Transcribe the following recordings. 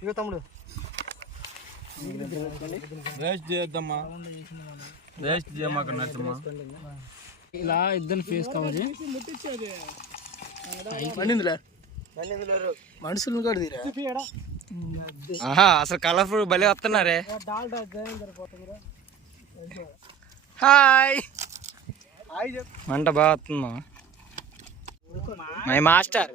ఇగో తమ్ముడు వేస్ట్ చేద్దామా, వేస్ట్ చేయమాక నచ్చమ్మా. ఇలా ఇద్దరు ఫేస్ కవర్ మనుషులను కూడా తీరా. అసలు కలర్ఫుల్ భలే వస్తున్నారే. హాయ్ మంట బాగా వస్తుందా మై మాస్టర్.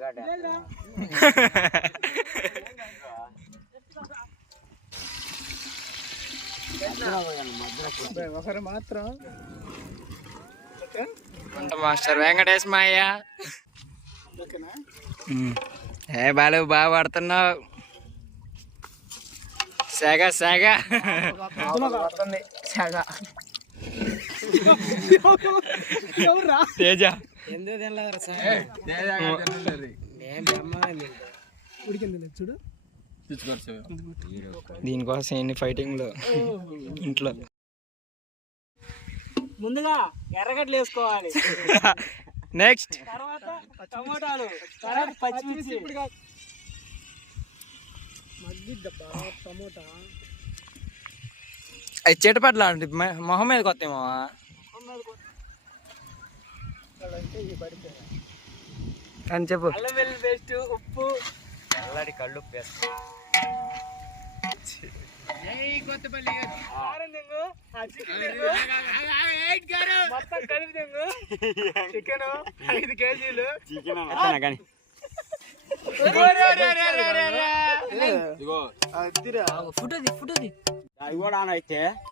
ఒకరు మాత్రం వంట మాస్టర్ వెంకటేష్ మాయ. ఏ బాలు బాగా పడుతున్నావు. సెగ సెగ తేజ చూడు దీనికోసం ఎన్ని ఫైటింగ్లు ఇంట్లో. ముందుగా ఎర్రగడ్డలు వేసుకోవాలి, నెక్స్ట్ తర్వాత టమాటాలు, తర్వాత పచ్చిమిర్చి. టమోటా అది చెట్టుపట్ల మొహం మీద కొత్తేమో. అని చెప్పు. అల్లం వెల్లుల్లి పేస్ట్, ఉప్పు, అల్లడి కళ్ళు పేస్ట్, మొత్తం కలిపి తెంగు. చికెన్ 5 కేజీలు. ఫుటోది అవి కూడా అయితే